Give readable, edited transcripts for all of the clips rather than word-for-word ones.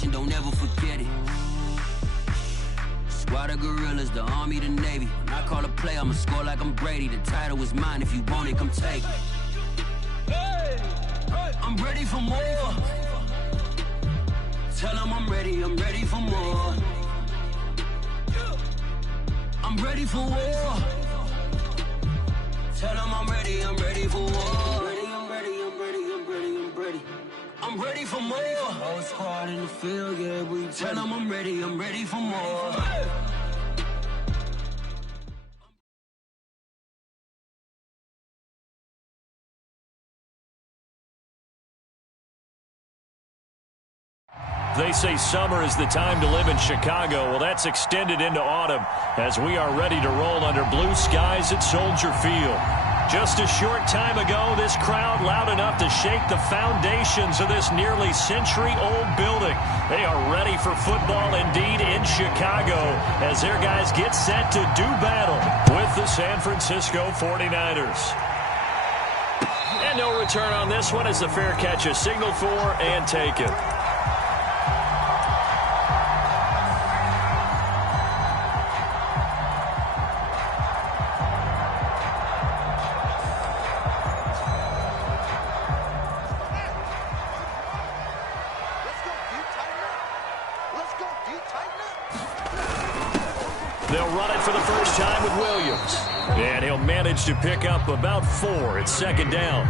nation, don't ever forget it. Squad of gorillas, the army, the navy. When I call a play, I'ma score like I'm Brady. The title is mine, if you want it, come take it. I'm ready for more. Tell them I'm ready for more. I'm ready for war. Tell them I'm ready for war. I'm ready for more. Whole squad in the field, yeah, we tell them I'm ready for more. They say summer is the time to live in Chicago. Well, that's extended into autumn as we are ready to roll under blue skies at Soldier Field. Just a short time ago, this crowd loud enough to shake the foundations of this nearly century-old building. They are ready for football indeed in Chicago as their guys get set to do battle with the San Francisco 49ers. And no return on this one as the fair catch is signaled for and taken. They'll run it for the first time with Williams. And he'll manage to pick up about 4. It's second down.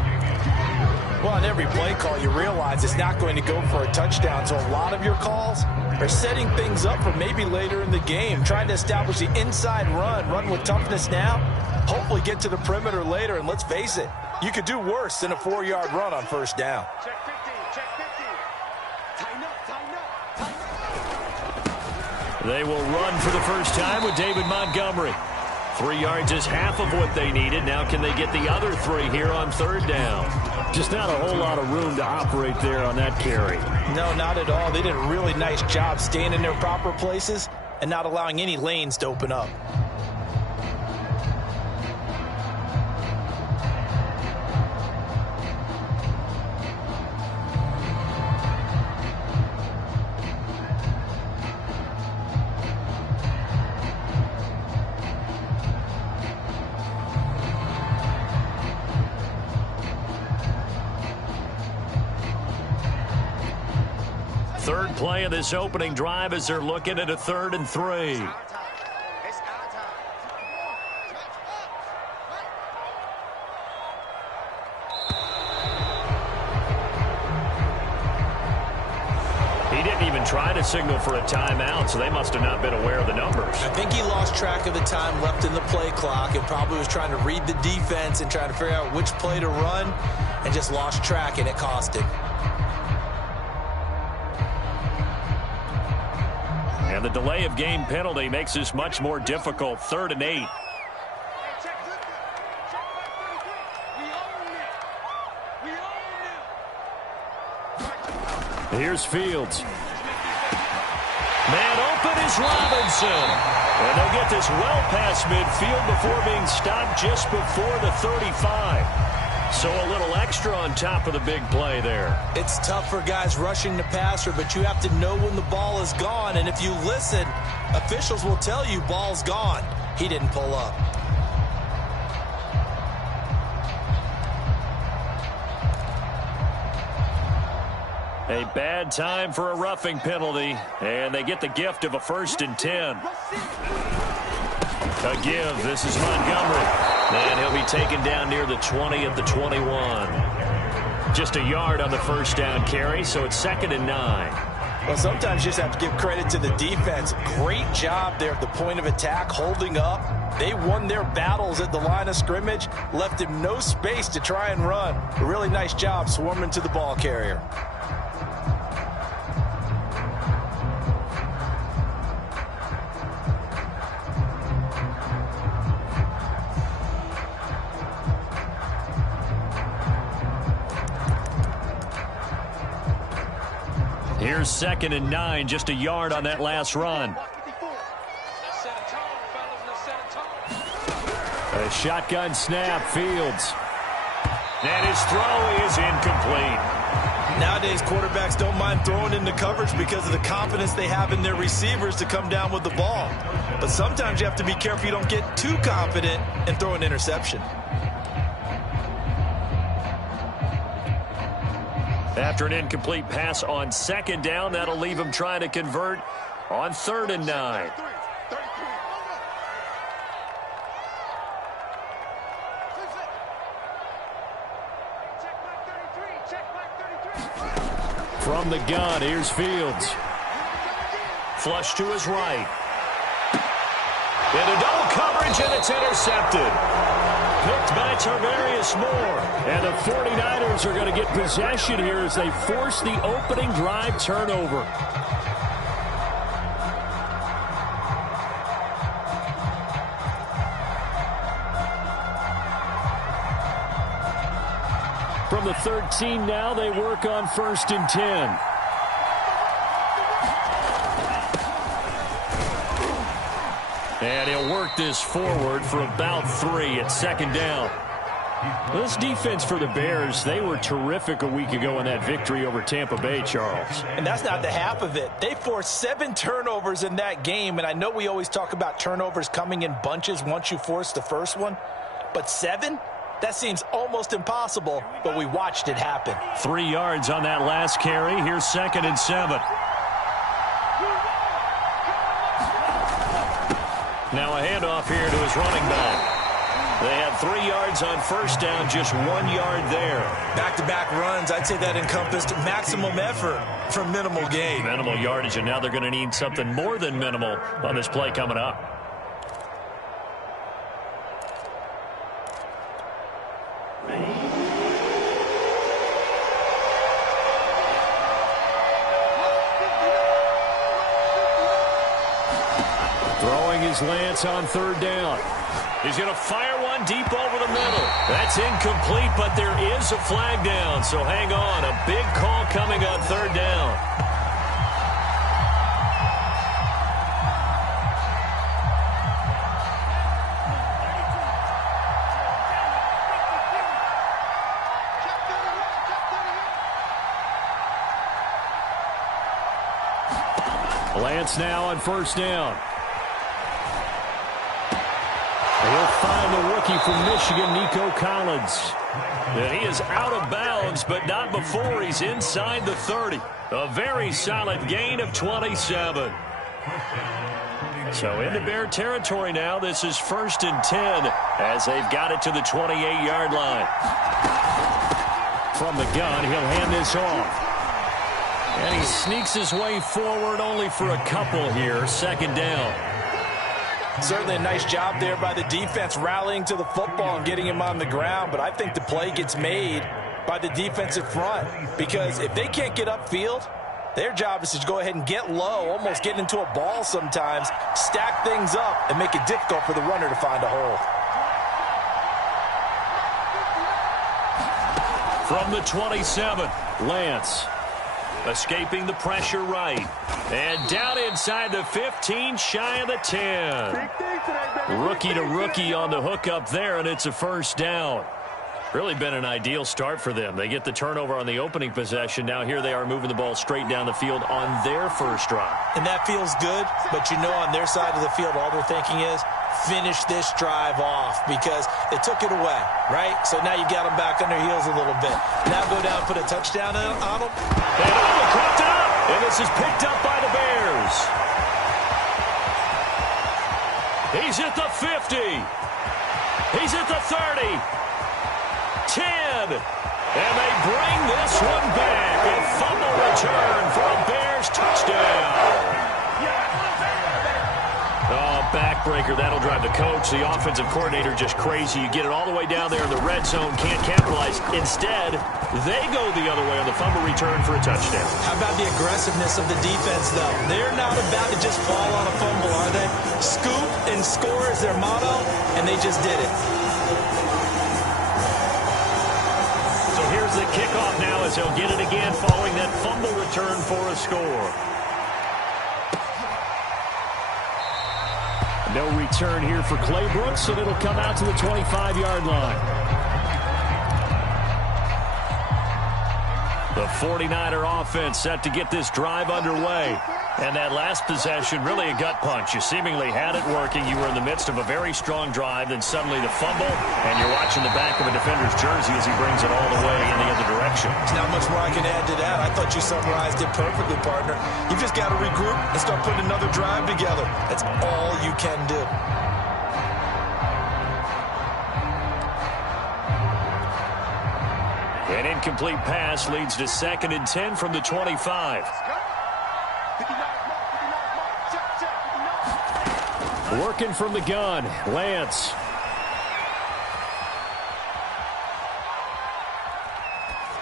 Well, on every play call, you realize it's not going to go for a touchdown. So a lot of your calls are setting things up for maybe later in the game, trying to establish the inside run with toughness now, hopefully get to the perimeter later. And let's face it, you could do worse than a 4-yard run on first down. Check 50, check 50. Tighten up, tighten up, tighten up. They will run for the first time with David Montgomery. 3 yards is half of what they needed. Now can they get the other 3 here on third down? Just not a whole lot of room to operate there on that carry. No, not at all. They did a really nice job staying in their proper places and not allowing any lanes to open up. Third play of this opening drive as they're looking at a 3rd and 3. He didn't even try to signal for a timeout, so they must have not been aware of the numbers. I think he lost track of the time left in the play clock and probably was trying to read the defense and trying to figure out which play to run and just lost track, and it cost him. And the delay of game penalty makes this much more difficult. 3rd and 8. Here's Fields. Man open is Robinson. And they'll get this well past midfield before being stopped just before the 35. So a little extra on top of the big play there. It's tough for guys rushing the passer, but you have to know when the ball is gone. And if you listen, officials will tell you ball's gone. He didn't pull up. A bad time for a roughing penalty, and they get the gift of a 1st and 10. A give. This is Montgomery. And he'll be taken down near the 20 at the 21. Just a yard on the first down carry, so it's 2nd and 9. Well, sometimes you just have to give credit to the defense. Great job there at the point of attack, holding up. They won their battles at the line of scrimmage, left him no space to try and run. A really nice job swarming to the ball carrier. Here's 2nd and 9, just a yard on that last run. A shotgun snap, Fields. And his throw is incomplete. Nowadays, quarterbacks don't mind throwing into coverage because of the confidence they have in their receivers to come down with the ball. But sometimes you have to be careful you don't get too confident and throw an interception. After an incomplete pass on second down, that'll leave him trying to convert on 3rd and 9. From the gun, here's Fields. Flush to his right. Into double coverage, and it's intercepted. Picked by Tarvarius Moore. And the 49ers are going to get possession here as they force the opening drive turnover. From the 13 now, they work on 1st and 10. And he'll work this forward for about 3 at 2nd down. This defense for the Bears, they were terrific a week ago in that victory over Tampa Bay, Charles. And that's not the half of it. They forced 7 turnovers in that game, and I know we always talk about turnovers coming in bunches once you force the first one, but 7? That seems almost impossible, but we watched it happen. 3 yards on that last carry. Here's 2nd and 7. Now a handoff here to his running back. They had 3 yards on 1st down, just 1 yard there. Back-to-back runs, I'd say that encompassed maximum effort for minimal gain. Minimal yardage, and now they're going to need something more than minimal on this play coming up. Throwing his Lance on 3rd down. He's going to fire one deep over the middle. That's incomplete, but there is a flag down, so hang on. A big call coming on 3rd down. Lance now on 1st down. He'll find the rookie from Michigan, Nico Collins. And he is out of bounds, but not before he's inside the 30. A very solid gain of 27. So into Bear territory now. This is 1st and 10 as they've got it to the 28-yard line. From the gun, he'll hand this off. And he sneaks his way forward only for a couple here. 2nd down. Certainly a nice job there by the defense rallying to the football and getting him on the ground, but I think the play gets made by the defensive front because if they can't get upfield, their job is to go ahead and get low, almost get into a ball sometimes, stack things up, and make it difficult for the runner to find a hole. From the 27, Lance. Escaping the pressure right. And down inside the 15, shy of the 10. Rookie to rookie on the hook up there, and it's a 1st down. Really been an ideal start for them. They get the turnover on the opening possession. Now here they are moving the ball straight down the field on their first drive. And that feels good, but you know on their side of the field all they're thinking is finish this drive off because they took it away, right? So now you got them back on their heels a little bit. Now go down, put a touchdown on them. And caught it up, and this is picked up by the Bears. He's at the 50. He's at the 30. 10. And they bring this one back. A fumble return for a Bears touchdown. Oh, backbreaker. That'll drive the coach, the offensive coordinator, just crazy. You get it all the way down there in the red zone, can't capitalize. Instead, they go the other way on the fumble return for a touchdown. How about the aggressiveness of the defense, though? They're not about to just fall on a fumble, are they? Scoop and score is their motto, and they just did it. So here's the kickoff now as they'll get it again following that fumble return for a score. No return here for Clay Brooks, and it'll come out to the 25-yard line. The 49er offense set to get this drive underway. And that last possession, really a gut punch. You seemingly had it working. You were in the midst of a very strong drive, then suddenly the fumble, and you're watching the back of a defender's jersey as he brings it all the way in the other direction. There's not much more I can add to that. I thought you summarized it perfectly, partner. You've just got to regroup and start putting another drive together. That's all you can do. An incomplete pass leads to 2nd and 10 from the 25. Working from the gun, Lance.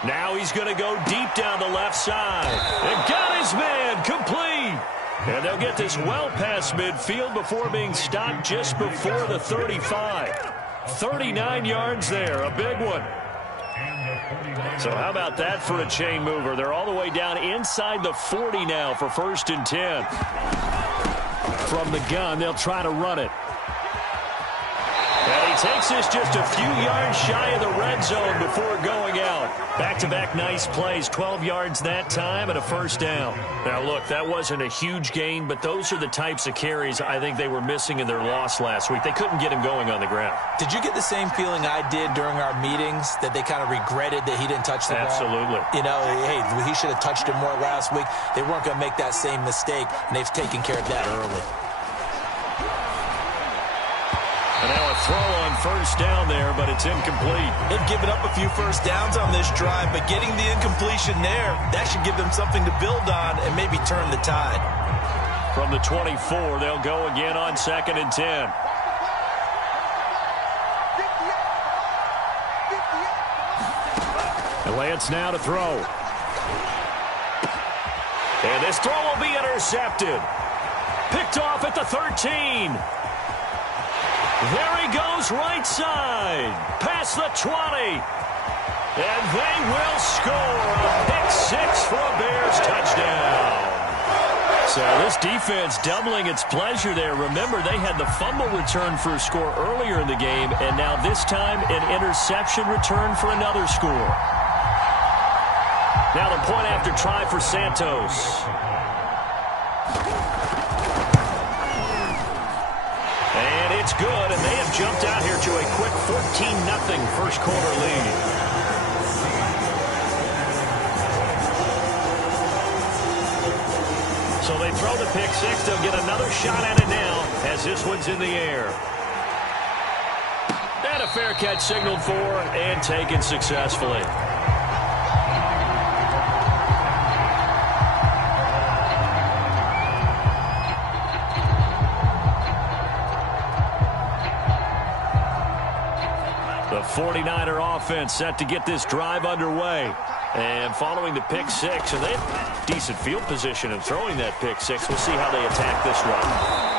Now he's going to go deep down the left side. And got his man complete. And they'll get this well past midfield before being stopped just before the 35. 39 yards there, a big one. So how about that for a chain mover? They're all the way down inside the 40 now for 1st and 10. From the gun, they'll try to run it. And he takes this just a few yards shy of the red zone before going out. Back-to-back nice plays, 12 yards that time and a 1st down. Now, look, that wasn't a huge gain, but those are the types of carries I think they were missing in their loss last week. They couldn't get him going on the ground. Did you get the same feeling I did during our meetings, that they kind of regretted that he didn't touch the ball? Absolutely. You know, hey, he should have touched it more last week. They weren't going to make that same mistake, and they've taken care of that early. And now a throw on 1st down there, but it's incomplete. They've given up a few 1st downs on this drive, but getting the incompletion there, that should give them something to build on and maybe turn the tide. From the 24, they'll go again on 2nd and 10. And Lance now to throw. And this throw will be intercepted. Picked off at the 13. There he goes, right side, past the 20. And they will score a pick-6 for a Bears touchdown. So this defense doubling its pleasure there. Remember, they had the fumble return for a score earlier in the game, and now this time an interception return for another score. Now the point after try for Santos. And it's good, and they have jumped out here to a quick 14-0 first quarter lead. So they throw the pick-6. They'll get another shot at it now as this one's in the air. And a fair catch signaled for and taken successfully. The 49er offense set to get this drive underway. And following the pick-6, and they have decent field position in throwing that pick-6. We'll see how they attack this run.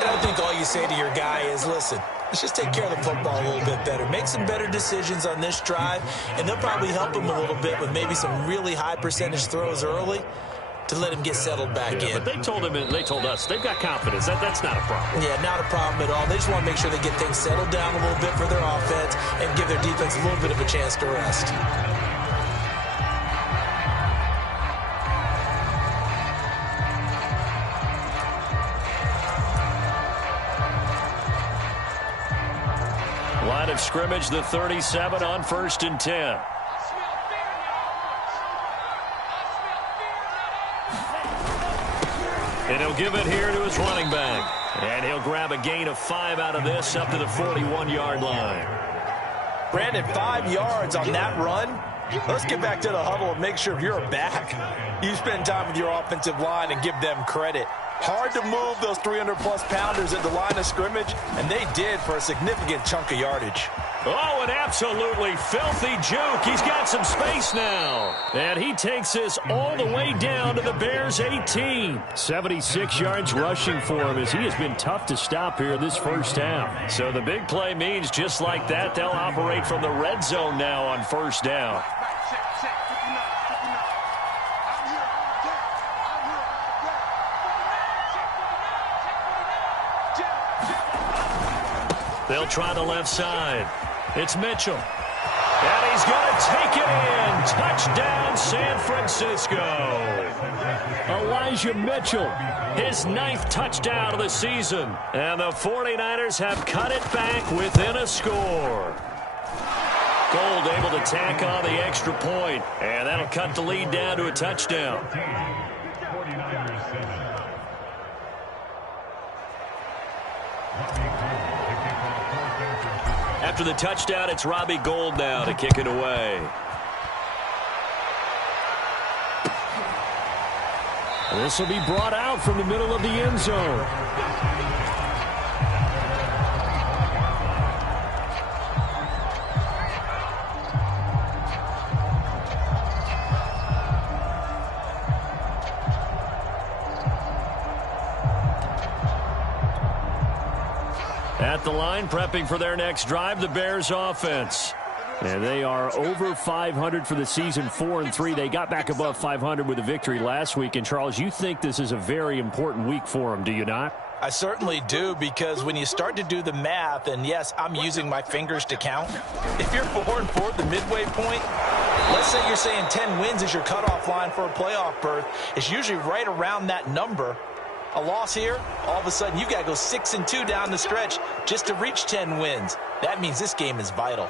And I think all you say to your guy is, listen, let's just take care of the football a little bit better. Make some better decisions on this drive, and they'll probably help him a little bit with maybe some really high percentage throws early to let him get settled back in. But they told him, and they told us, they've got confidence. That's not a problem. Yeah, not a problem at all. They just want to make sure they get things settled down a little bit for their offense and give their defense a little bit of a chance to rest. Line of scrimmage, the 37 on 1st and 10. And he'll give it here to his running back. And he'll grab a gain of 5 out of this up to the 41-yard line. Brandon, 5 yards on that run. Let's get back to the huddle and make sure you're back. You spend time with your offensive line and give them credit. Hard to move those 300-plus pounders at the line of scrimmage, and they did for a significant chunk of yardage. Oh, an absolutely filthy juke. He's got some space now. And he takes this all the way down to the Bears' 18. 76 yards rushing for him as he has been tough to stop here this first half. So the big play means just like that, they'll operate from the red zone now on 1st down. They'll try the left side. It's Mitchell. And he's going to take it in. Touchdown, San Francisco. Elijah Mitchell, his 9th touchdown of the season. And the 49ers have cut it back within a score. Gold able to tack on the extra point, and that'll cut the lead down to a touchdown. After the touchdown, it's Robbie Gould now to kick it away. This will be brought out from the middle of the end zone. At the line, prepping for their next drive, the Bears offense. And they are over 500 for the season, 4-3. They got back above 500 with a victory last week. And, Charles, you think this is a very important week for them, do you not? I certainly do, because when you start to do the math, and yes, I'm using my fingers to count. If you're 4-4 at the midway point, let's say you're saying 10 wins is your cutoff line for a playoff berth. It's usually right around that number. A loss here, all of a sudden you've got to go 6-2 down the stretch just to reach 10 wins. That means this game is vital.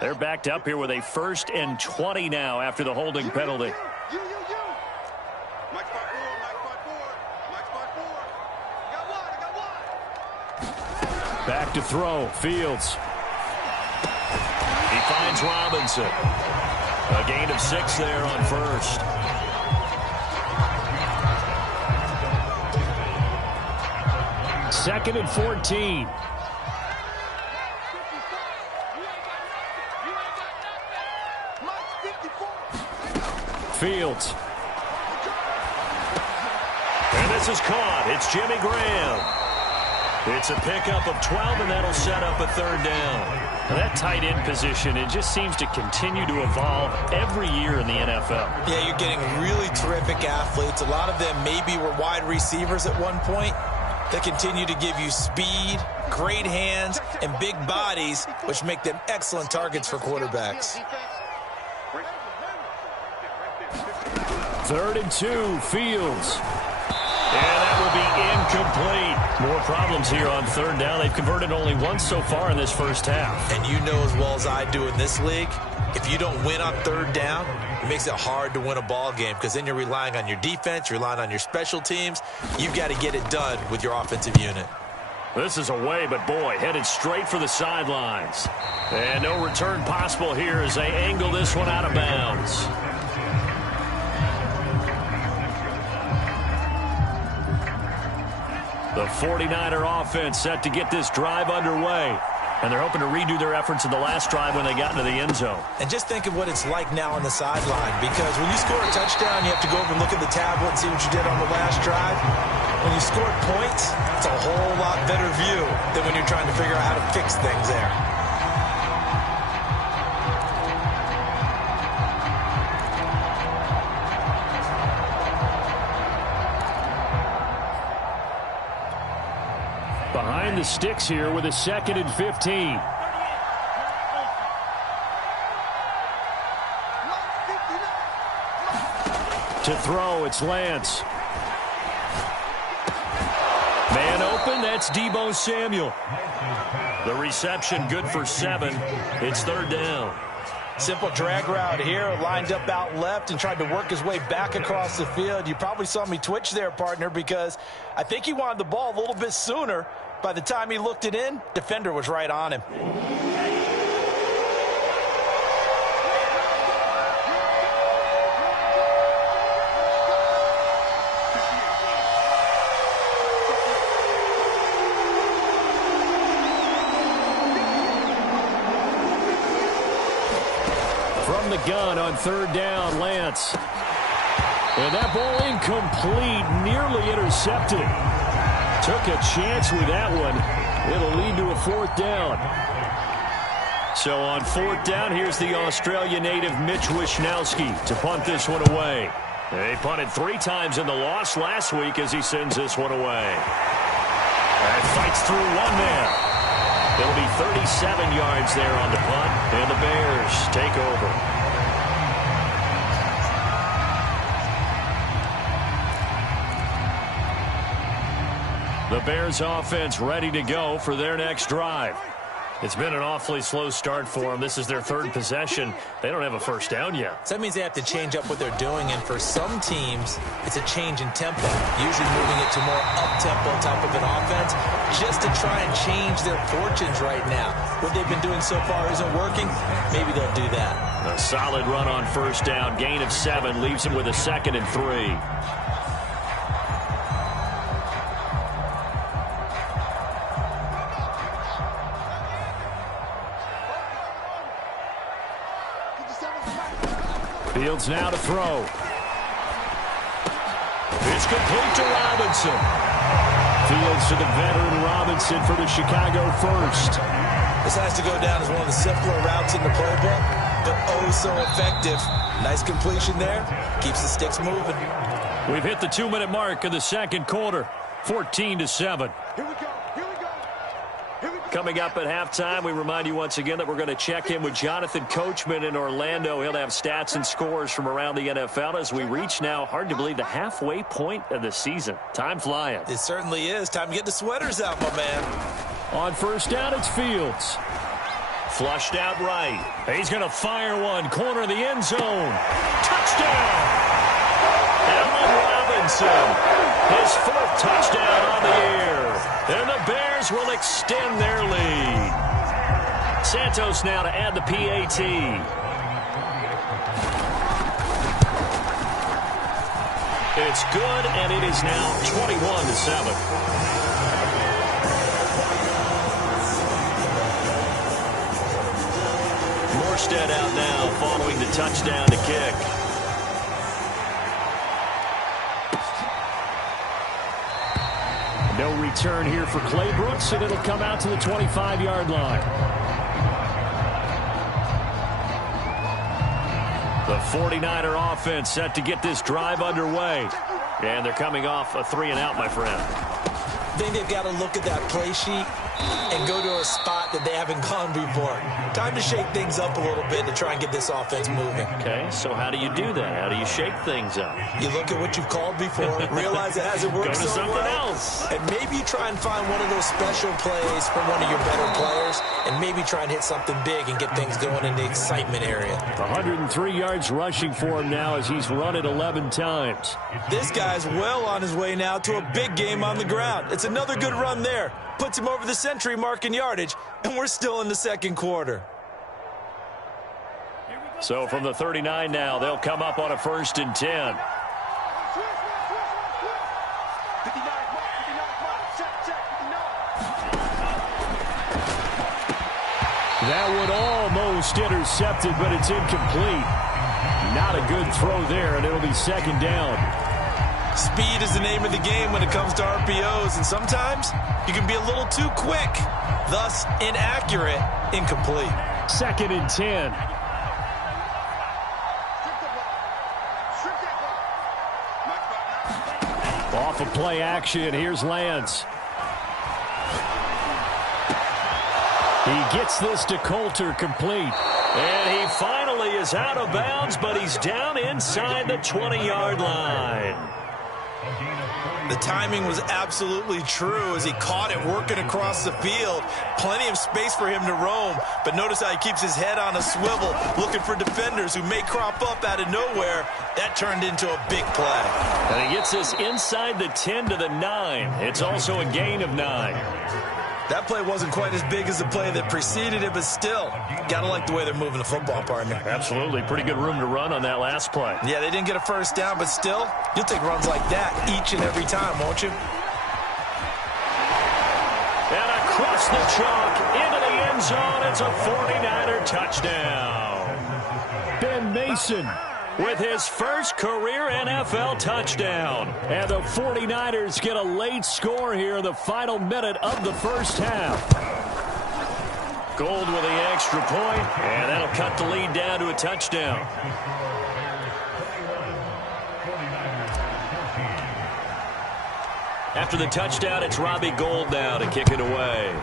They're backed up here with a 1st and 20 now after the holding penalty. Back to throw, Fields. He finds Robinson. A gain of 6 there on 1st. Second and 14. Fields. And this is caught. It's Jimmy Graham. It's a pickup of 12, and that'll set up a 3rd down. Now that tight end position, it just seems to continue to evolve every year in the NFL. Yeah, you're getting really terrific athletes. A lot of them maybe were wide receivers at one point. They continue to give you speed, great hands, and big bodies, which make them excellent targets for quarterbacks. 3rd and 2, Fields. And that will be incomplete. More problems here on 3rd down. They've converted only once so far in this first half. And you know as well as I do in this league, if you don't win on 3rd down, it makes it hard to win a ball game, because then you're relying on your defense, you're relying on your special teams. You've got to get it done with your offensive unit. This is away, but boy, headed straight for the sidelines. And no return possible here as they angle this one out of bounds. The 49er offense set to get this drive underway. And they're hoping to redo their efforts in the last drive when they got into the end zone. And just think of what it's like now on the sideline, because when you score a touchdown, you have to go over and look at the tablet and see what you did on the last drive. When you scored points, it's a whole lot better view than when you're trying to figure out how to fix things there. Behind the sticks here with a 2nd and 15. To throw, it's Lance. Man open, that's Deebo Samuel. The reception good for 7. It's 3rd down. Simple drag route here, lined up out left and tried to work his way back across the field. You probably saw me twitch there, partner, because I think he wanted the ball a little bit sooner. By the time he looked it in, defender was right on him. From the gun on 3rd down, Lance. And that ball incomplete, nearly intercepted. Took a chance with that one. It'll lead to a 4th down. So on 4th down, here's the Australia native Mitch Wishnowsky to punt this one away. They punted 3 times in the loss last week as he sends this one away. And fights through one man. It'll be 37 yards there on the punt, and the Bears take over. The Bears offense ready to go for their next drive. It's been an awfully slow start for them. This is their 3rd possession. They don't have a first down yet. So that means they have to change up what they're doing, and for some teams, it's a change in tempo, usually moving it to more up-tempo type of an offense, just to try and change their fortunes right now. What they've been doing so far isn't working. Maybe they'll do that. A solid run on first down. Gain of 7 leaves him with a 2nd and 3. Fields now to throw. It's complete to Robinson. Fields to the veteran Robinson for the Chicago first. This has to go down as one of the simpler routes in the playbook, but oh so effective. Nice completion there. Keeps the sticks moving. We've hit the 2-minute mark of the second quarter. 14-7. Here we go. Coming up at halftime, we remind you once again that we're going to check in with Jonathan Coachman in Orlando. He'll have stats and scores from around the NFL as we reach now, hard to believe, the halfway point of the season. Time flying. It certainly is. Time to get the sweaters out, my man. On first down, it's Fields. Flushed out right. He's going to fire one. Corner of the end zone. Touchdown! Allen Robinson. His 4th touchdown on the year. And the Bears will extend their lead. Santos now to add the PAT. It's good, and it is now 21-7. Morstead out now following the touchdown to kick. No return here for Clay Brooks, and it'll come out to the 25-yard line. The 49er offense set to get this drive underway. And they're coming off a 3-and-out, my friend. I think they've got to look at that play sheet and go to a spot that they haven't gone before. Time to shake things up a little bit to try and get this offense moving. Okay, so how do you do that? How do you shake things up? You look at what you've called before, realize it hasn't worked Go to so something well, else. and maybe try and find one of those special plays from one of your better players, and maybe try and hit something big and get things going in the excitement area. 103 yards rushing for him now as he's run it 11 times. This guy's well on his way now to a big game on the ground. It's another good run there. Puts him over the century mark in yardage, and we're still in the second quarter. So from the 39 now, they'll come up on a 1st and 10. That would almost intercepted, but it's incomplete. Not a good throw there, and it'll be 2nd down. Speed is the name of the game when it comes to RPOs, and sometimes you can be a little too quick, thus inaccurate, incomplete. 2nd and 10. Off of play action, here's Lance. He gets this to Coulter, complete. And he finally is out of bounds, but he's down inside the 20-yard line. The timing was absolutely true as he caught it working across the field. Plenty of space for him to roam, but notice how he keeps his head on a swivel, looking for defenders who may crop up out of nowhere. That turned into a big play. And he gets this inside the 10 to the 9. It's also a gain of 9. That play wasn't quite as big as the play that preceded it, but still, gotta like the way they're moving the football, partner. Absolutely. Pretty good room to run on that last play. Yeah, they didn't get a first down, but still, you'll take runs like that each and every time, won't you? And across the chalk, into the end zone, it's a 49er touchdown. Ben Mason with his first career NFL touchdown. And the 49ers get a late score here in the final minute of the first half. Gold with the extra point, and that'll cut the lead down to a touchdown. After the touchdown, it's Robbie Gould now to kick it away.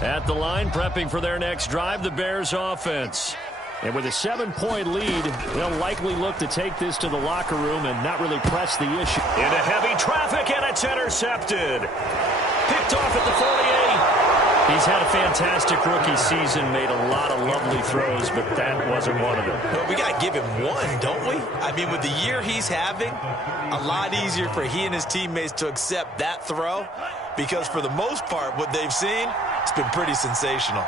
At the line, prepping for their next drive, the Bears offense. And with a 7-point lead, they'll likely look to take this to the locker room and not really press the issue. Into heavy traffic, and it's intercepted. Picked off at the 48. He's had a fantastic rookie season, made a lot of lovely throws, but that wasn't one of them. Well, we got to give him one, don't we? I mean, with the year he's having, a lot easier for he and his teammates to accept that throw, because for the most part, what they've seen, it's been pretty sensational.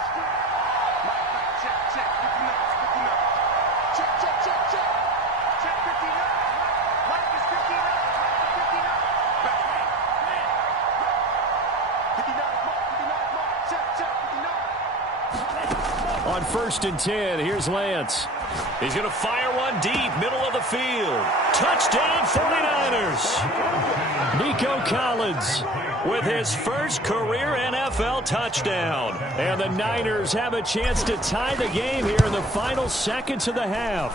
On 1st and 10, here's Lance. He's going to fire one deep, middle of the field. Touchdown, 49ers. Nico Collins with his first career NFL touchdown. And the Niners have a chance to tie the game here in the final seconds of the half.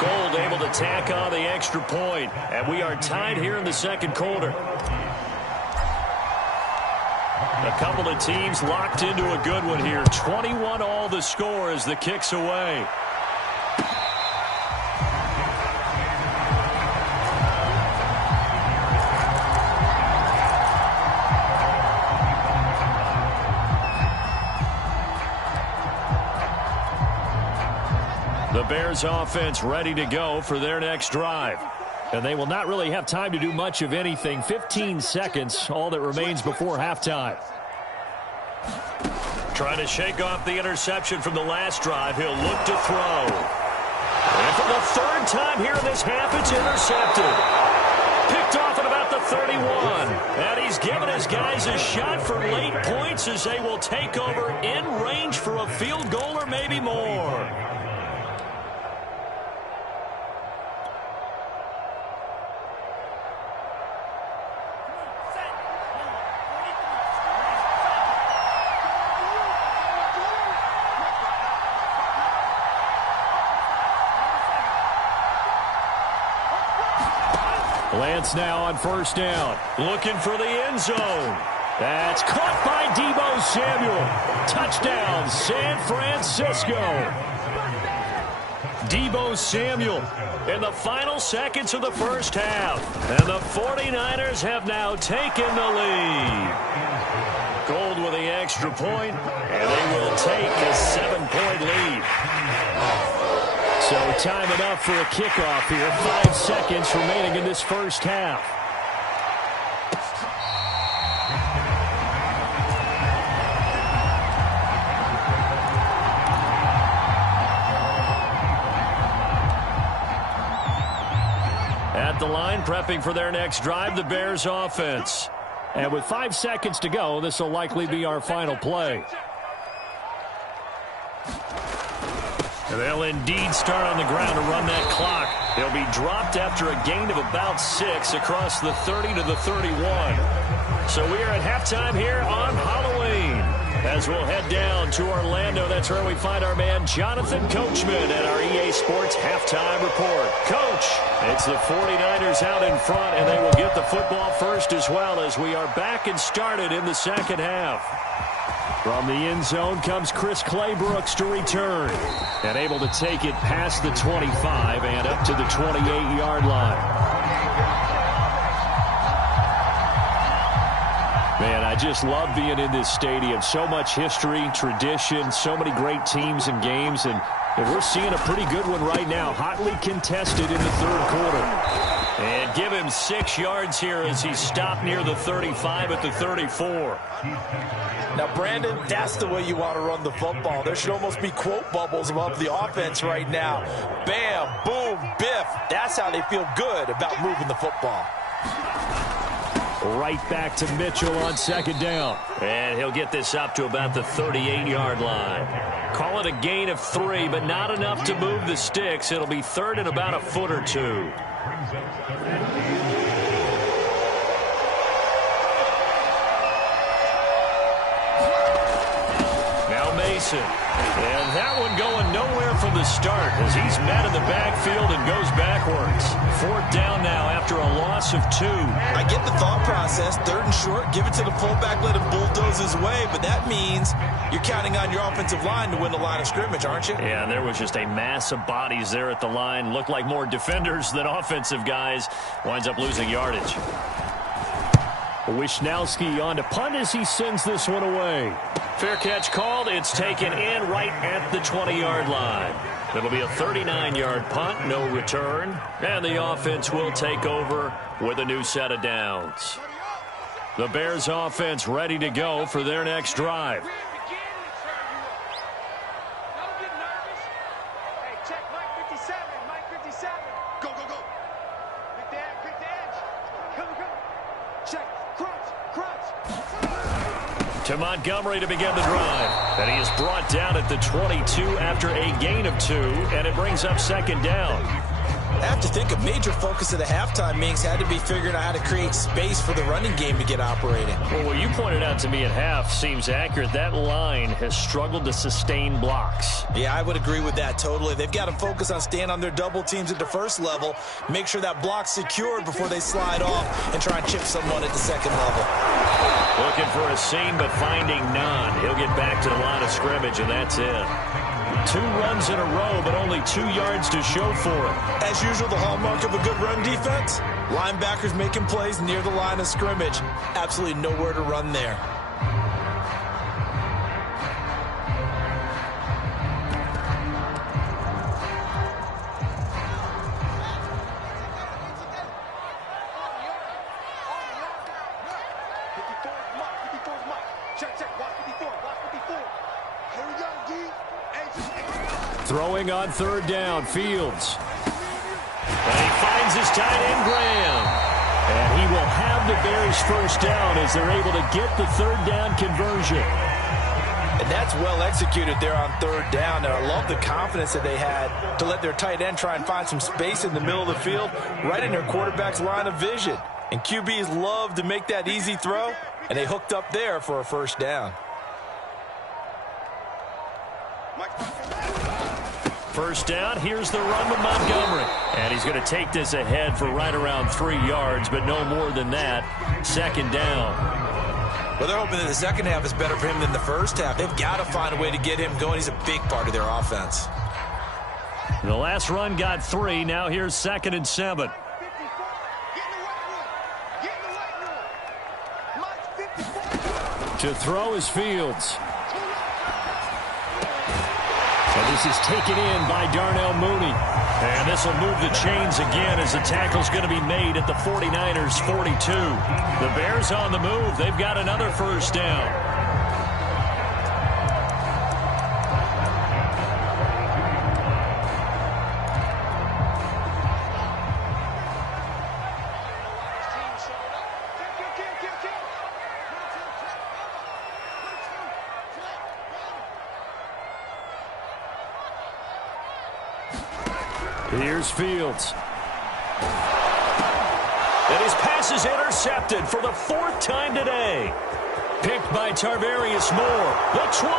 Gould able to tack on the extra point, and we are tied here in the second quarter. A couple of teams locked into a good one here. 21-all the score as the kick's away. The Bears offense ready to go for their next drive. And they will not really have time to do much of anything. 15 seconds, all that remains before halftime. Trying to shake off the interception from the last drive. He'll look to throw. And for the third time here in this half, it's intercepted. Picked off at about the 31. And he's given his guys a shot for late points as they will take over in range for a field goal or maybe more. Lance now on 1st down. Looking for the end zone. That's caught by Deebo Samuel. Touchdown, San Francisco. Deebo Samuel in the final seconds of the first half. And the 49ers have now taken the lead. Gould with the extra point, and they will take a 7-point lead. So time enough for a kickoff here. 5 seconds remaining in this first half. At the line, prepping for their next drive, the Bears offense. And with 5 seconds to go, this will likely be our final play. They'll indeed start on the ground to run that clock. They'll be dropped after a gain of about 6 across the 30 to the 31. So we are at halftime here on Halloween. As we'll head down to Orlando, that's where we find our man Jonathan Coachman at our EA Sports Halftime Report. Coach, it's the 49ers out in front, and they will get the football first as well as we are back and started in the second half. From the end zone comes Chris Claybrooks to return. And able to take it past the 25 and up to the 28-yard line. Man, I just love being in this stadium. So much history, tradition, so many great teams and games. And we're seeing a pretty good one right now. Hotly contested in the third quarter. And give him 6 yards here as he's stopped near the 35 at the 34. Now, Brandon, that's the way you want to run the football. There should almost be quote bubbles above the offense right now. Bam, boom, biff. That's how they feel good about moving the football. Right back to Mitchell on second down. And he'll get this up to about the 38-yard line. Call it a gain of 3, but not enough to move the sticks. It'll be third and about a foot or two. Now Mason. And that one going nowhere from the start as he's met in the backfield and goes backwards. Fourth down now after a loss of 2. I get the thought process. Third and short, give it to the fullback, let him bulldoze his way. But that means you're counting on your offensive line to win the line of scrimmage, aren't you? Yeah, and there was just a mass of bodies there at the line. Looked like more defenders than offensive guys. Winds up losing yardage. Wisnowski on to punt as he sends this one away. Fair catch called. It's taken in right at the 20-yard line. It'll be a 39-yard punt, no return. And the offense will take over with a new set of downs. The Bears offense ready to go for their next drive. To Montgomery to begin the drive. And he is brought down at the 22 after a gain of 2, and it brings up second down. I have to think a major focus of the halftime meetings had to be figuring out how to create space for the running game to get operating. Well, what you pointed out to me at half seems accurate. That line has struggled to sustain blocks. Yeah, I would agree with that totally. They've got to focus on staying on their double teams at the first level, make sure that block's secured before they slide off and try and chip someone at the second level. Looking for a seam, but finding none. He'll get back to the line of scrimmage, and that's it. 2 runs in a row, but only 2 yards to show for it. As usual, the hallmark of a good run defense, linebackers making plays near the line of scrimmage. Absolutely nowhere to run there. Throwing on third down, Fields. And he finds his tight end, Graham. And he will have the Bears first down as they're able to get the third down conversion. And that's well executed there on third down. And I love the confidence that they had to let their tight end try and find some space in the middle of the field, right in their quarterback's line of vision. And QBs love to make that easy throw, and they hooked up there for a first down. First down, here's the run with Montgomery. And he's going to take this ahead for right around 3 yards, but no more than that. Second down. Well, they're hoping that the second half is better for him than the first half. They've got to find a way to get him going. He's a big part of their offense. The last run got 3. Now here's 2nd and 7. To throw is Fields. And this is taken in by Darnell Mooney. And this will move the chains again as the tackle's going to be made at the 49ers' 42. The Bears on the move. They've got another first down. Here's Fields. And his pass is intercepted for the 4th time today. Picked by Tarvarius Moore. The 20.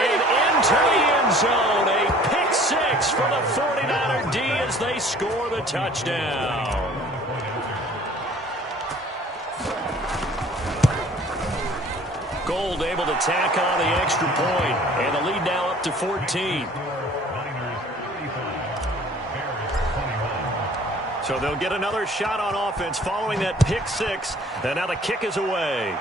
And into the end zone. A pick 6 for the 49er D as they score the touchdown. Gold able to tack on the extra point. And the lead now up to 14. So they'll get another shot on offense following that pick 6. And now the kick is away.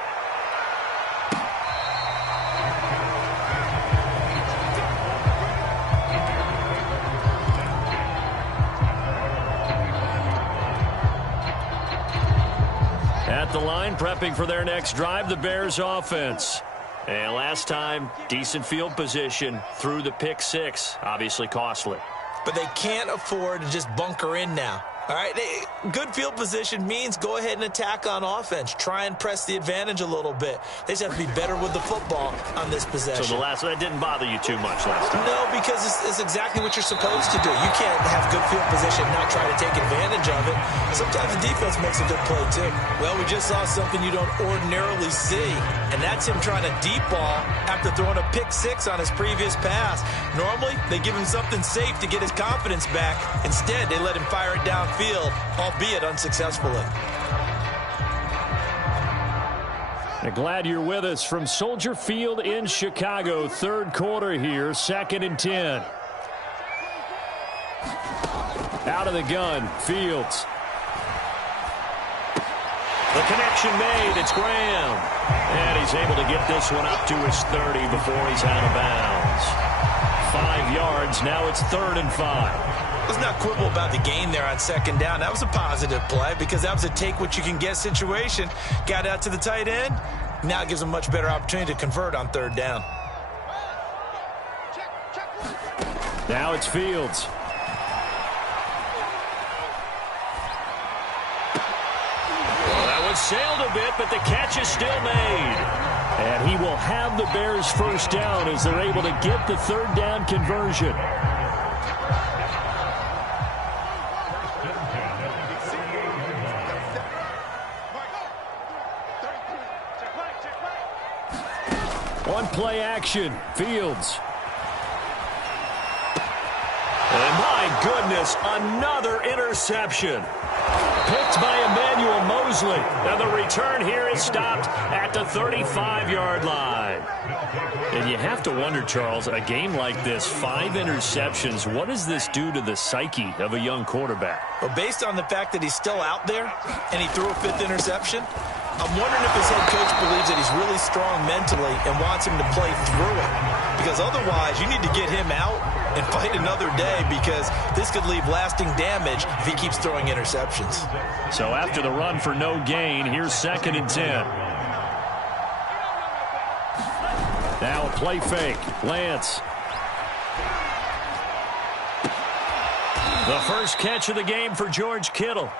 At the line, prepping for their next drive, the Bears offense. And last time, decent field position through the pick 6. Obviously costly. But they can't afford to just bunker in now. All right, good field position means go ahead and attack on offense. Try and press the advantage a little bit. They just have to be better with the football on this possession. So that didn't bother you too much last time? No, because it's exactly what you're supposed to do. You can't have good field position and not try to take advantage of it. Sometimes the defense makes a good play, too. Well, we just saw something you don't ordinarily see, and that's him trying to deep ball after throwing a pick six on his previous pass. Normally, they give him something safe to get his confidence back. Instead, they let him fire it downfield, albeit unsuccessfully. Glad you're with us from Soldier Field in Chicago. Third quarter here, 2nd and 10. Out of the gun, Fields. The connection made, it's Graham. And he's able to get this one up to his 30 before he's out of bounds. 5 yards, now it's 3rd and 5. Let's not quibble about the gain there on 2nd down. That was a positive play because that was a take-what-you-can-get situation. Got out to the tight end. Now it gives them a much better opportunity to convert on 3rd down. Now it's Fields. Well, that one sailed a bit, but the catch is still made. And he will have the Bears first down as they're able to get the 3rd down conversion. On play action, Fields. And my goodness, another interception. Picked by Emmanuel Mosley. And the return here is stopped at the 35-yard line. And you have to wonder, Charles, a game like this, 5 interceptions, what does this do to the psyche of a young quarterback? Well, based on the fact that he's still out there and he threw a 5th interception, I'm wondering if his head coach believes that he's really strong mentally and wants him to play through it. Because otherwise, you need to get him out and fight another day because this could leave lasting damage if he keeps throwing interceptions. So after the run for no gain, here's 2nd and 10. Now a play fake. Lance. The first catch of the game for George Kittle.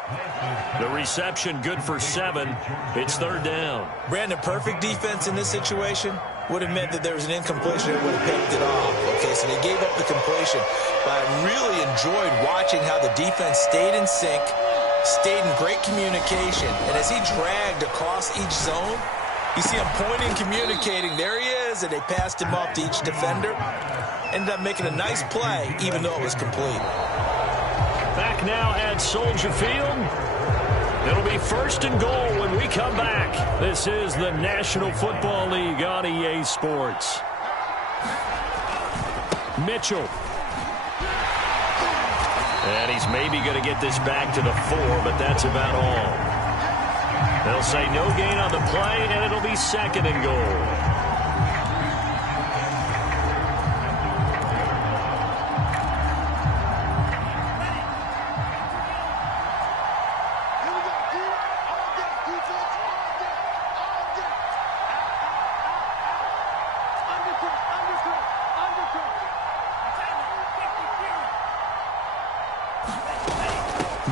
The reception good for 7. It's 3rd down. Brandon, perfect defense in this situation would have meant that there was an incompletion that would have picked it off. Okay, so they gave up the completion. But I really enjoyed watching how the defense stayed in sync, stayed in great communication. And as he dragged across each zone, you see him pointing, communicating. There he is, and they passed him off to each defender. Ended up making a nice play, even though it was complete. Back now at Soldier Field. It'll be 1st and goal when we come back. This is the National Football League on EA Sports. Mitchell. And he's maybe going to get this back to the 4, but that's about all. They'll say no gain on the play, and it'll be 2nd and goal.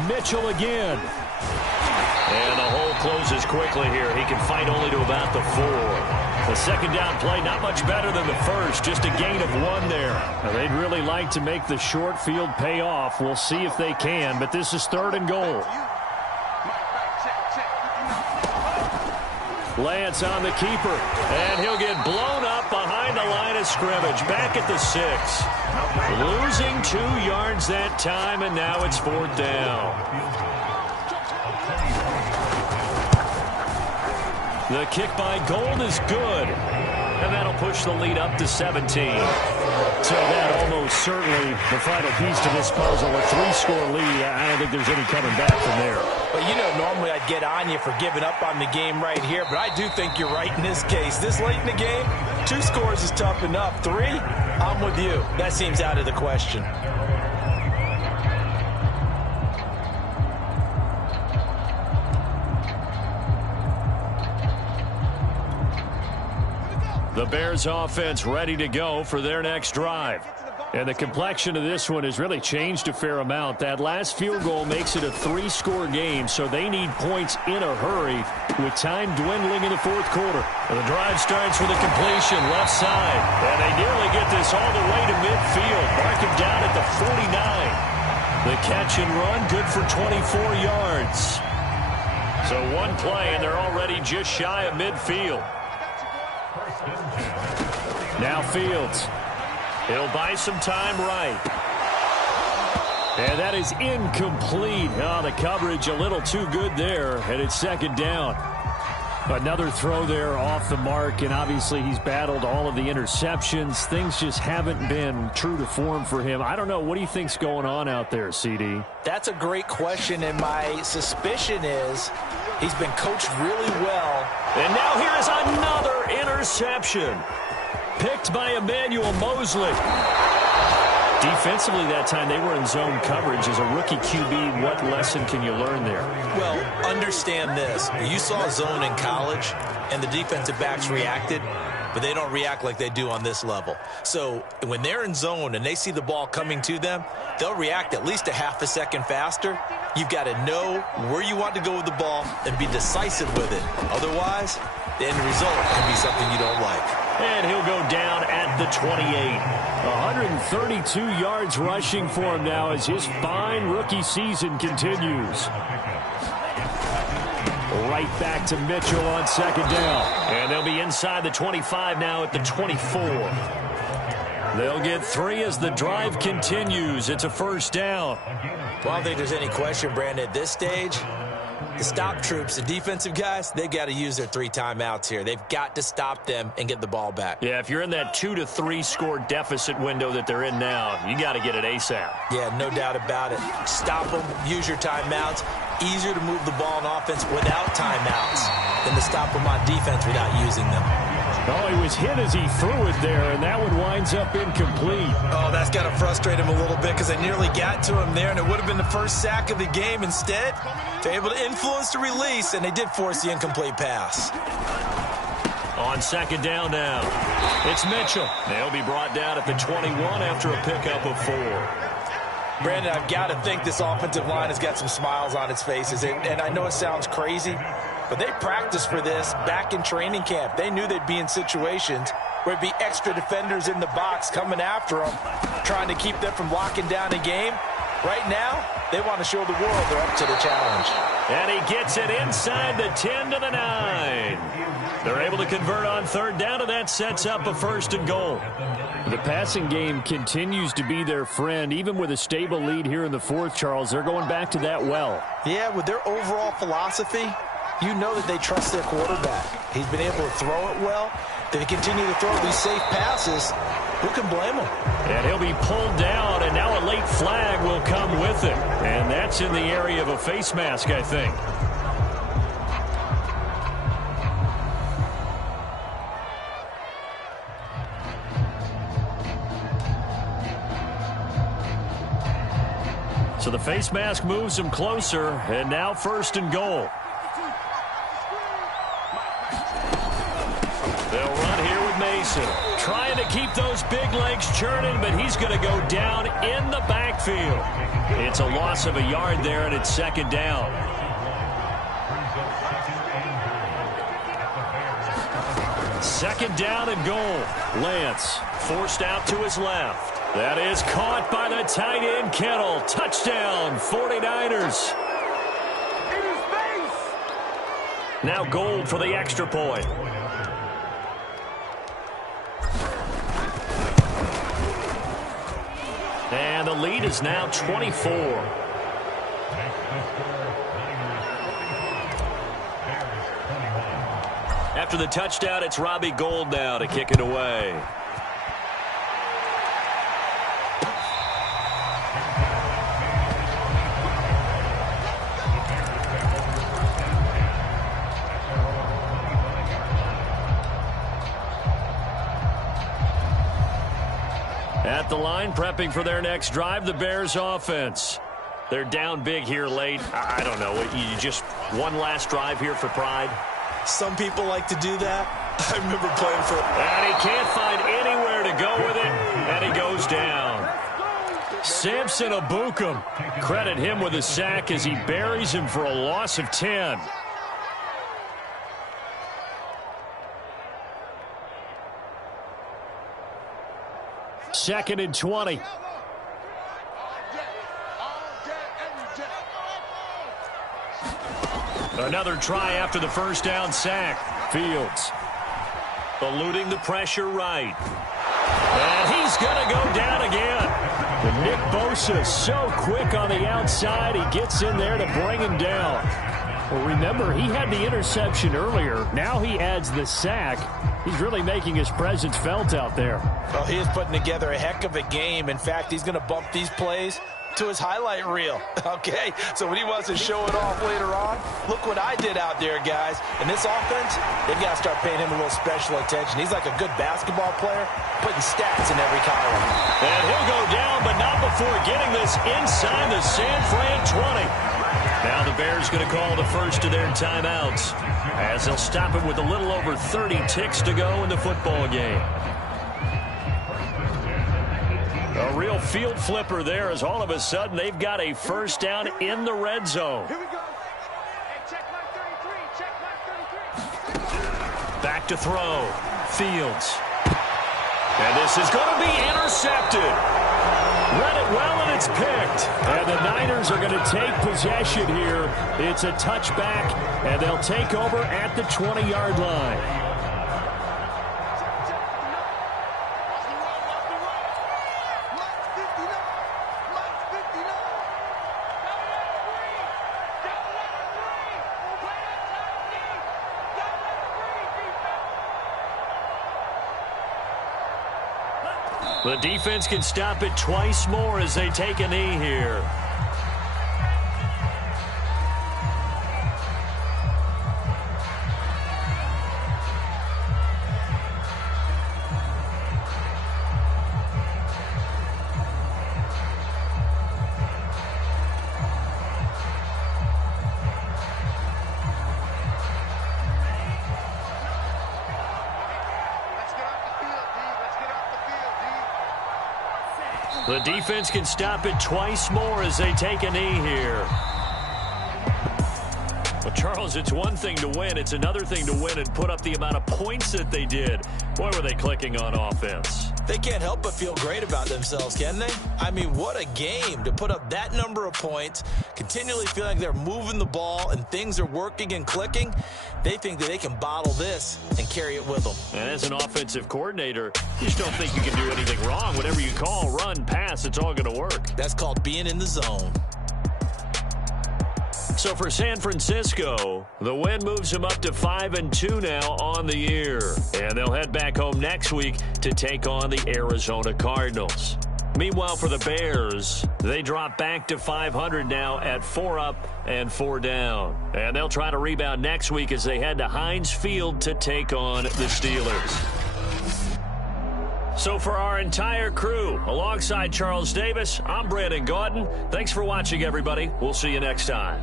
Mitchell again. And the hole closes quickly here. He can fight only to about the 4. The 2nd down play, not much better than the first. Just a gain of 1 there. Now, they'd really like to make the short field pay off. We'll see if they can, but this is 3rd and goal. Lance on the keeper, and he'll get blown up behind the line of scrimmage. Back at the 6. Losing 2 yards that time, and now it's 4th down. The kick by Gold is good, and that'll push the lead up to 17. So that almost certainly the final piece to this puzzle. A 3-score lead. I don't think there's any coming back from there. Well, you know, normally I'd get on you for giving up on the game right here, but I do think you're right in this case. This late in the game, 2 scores is tough enough. 3, I'm with you. That seems out of the question. The Bears offense ready to go for their next drive. And the complexion of this one has really changed a fair amount. That last field goal makes it a 3-score game, so they need points in a hurry with time dwindling in the fourth quarter. And the drive starts with a completion left side. And they nearly get this all the way to midfield. Mark it down at the 49. The catch and run, good for 24 yards. So one play, and they're already just shy of midfield. Now Fields. He'll buy some time right. And that is incomplete. Oh, the coverage a little too good there, and it's second down. Another throw there off the mark, and obviously he's battled all of the interceptions. Things just haven't been true to form for him. I don't know. What do you think's going on out there, CD? That's a great question, and my suspicion is he's been coached really well. And now here is another interception. Picked by Emmanuel Mosley. Defensively that time, they were in zone coverage. As a rookie QB, what lesson can you learn there? Well, understand this. You saw zone in college, and the defensive backs reacted, but they don't react like they do on this level. So when they're in zone and they see the ball coming to them, they'll react at least a half a second faster. You've got to know where you want to go with the ball and be decisive with it. Otherwise, the end result can be something you don't like. And he'll go down at the 28. 132 yards rushing for him now as his fine rookie season continues. Right back to Mitchell on second down. And they'll be inside the 25 now at the 24. They'll get 3 as the drive continues. It's a first down. Well, I don't think there's any question, Brandon, at this stage. The stop troops, the defensive guys, they've got to use their 3 timeouts here. They've got to stop them and get the ball back. Yeah, if you're in that 2 to 3 score deficit window that they're in now, you got to get it ASAP. Yeah, no doubt about it. Stop them, use your timeouts. Easier to move the ball on offense without timeouts than to stop them on defense without using them. Oh, he was hit as he threw it there, and that one winds up incomplete. Oh, that's got to frustrate him a little bit because they nearly got to him there, and it would have been the first sack of the game. Instead, they're able to influence the release, and they did force the incomplete pass. On second down now, it's Mitchell. They'll be brought down at the 21 after a pickup of 4. Brandon, I've got to think this offensive line has got some smiles on its faces, and I know it sounds crazy, but they practiced for this back in training camp. They knew they'd be in situations where it'd be extra defenders in the box coming after them, trying to keep them from locking down a game. Right now, they want to show the world they're up to the challenge. And he gets it inside the 10 to the 9. They're able to convert on third down, and that sets up a first and goal. The passing game continues to be their friend. Even with a stable lead here in the fourth, Charles, they're going back to that well. Yeah, with their overall philosophy, you know that they trust their quarterback. He's been able to throw it well. They continue to throw these safe passes. Who can blame him? And he'll be pulled down, and now a late flag will come with it. And that's in the area of a face mask, I think. So the face mask moves him closer, and now first and goal. They'll run here with Mason. Trying to keep those big legs churning, but he's going to go down in the backfield. It's a loss of a yard there, and it's second down. Second down and goal. Lance forced out to his left. That is caught by the tight end, Kittle. Touchdown, 49ers. Now Gold for the extra point. And the lead is now 24. After the touchdown, it's Robbie Gould now to kick it away. At the line, prepping for their next drive, the Bears offense. They're down big here late. I don't know. You just one last drive here for pride? Some people like to do that. I remember playing for... And he can't find anywhere to go with it, and he goes down. Samson Abukum. Credit him with a sack as he buries him for a loss of 10. Second and 20. Another try after the first down sack. Fields eluding the pressure right. And he's going to go down again. And Nick Bosa so quick on the outside. He gets in there to bring him down. Well, remember, he had the interception earlier. Now he adds the sack. He's really making his presence felt out there. Well, he is putting together a heck of a game. In fact, he's going to bump these plays to his highlight reel. Okay, so when he wants to show it off later on, look what I did out there, guys. And this offense, they've got to start paying him a little special attention. He's like a good basketball player, putting stats in every column. And he'll go down, but not before getting this inside the San Fran 20. Now the Bears going to call the first of their timeouts as they'll stop it with a little over 30 ticks to go in the football game. A real field flipper there as all of a sudden they've got a first down in the red zone. Here we go. Hey, check mark 33. Check mark 33. Back to throw. Fields. And this is going to be intercepted. Read it well, and it's picked. And the Niners are going to take possession here. It's a touchback, and they'll take over at the 20-yard line. The defense can stop it twice more as they take a knee here. The defense can stop it twice more as they take a knee here. Well, Charles, it's one thing to win. It's another thing to win and put up the amount of points that they did. Boy, were they clicking on offense. They can't help but feel great about themselves, can they? I mean, what a game to put up that number of points, continually feeling like they're moving the ball and things are working and clicking. They think that they can bottle this and carry it with them. And as an offensive coordinator, you just don't think you can do anything wrong. Whatever you call, run, pass, it's all going to work. That's called being in the zone. So for San Francisco, the win moves them up to 5-2 now on the year. And they'll head back home next week to take on the Arizona Cardinals. Meanwhile, for the Bears, they drop back to 500 now at 4 up and 4 down. And they'll try to rebound next week as they head to Heinz Field to take on the Steelers. So for our entire crew, alongside Charles Davis, I'm Brandon Gaudin. Thanks for watching, everybody. We'll see you next time.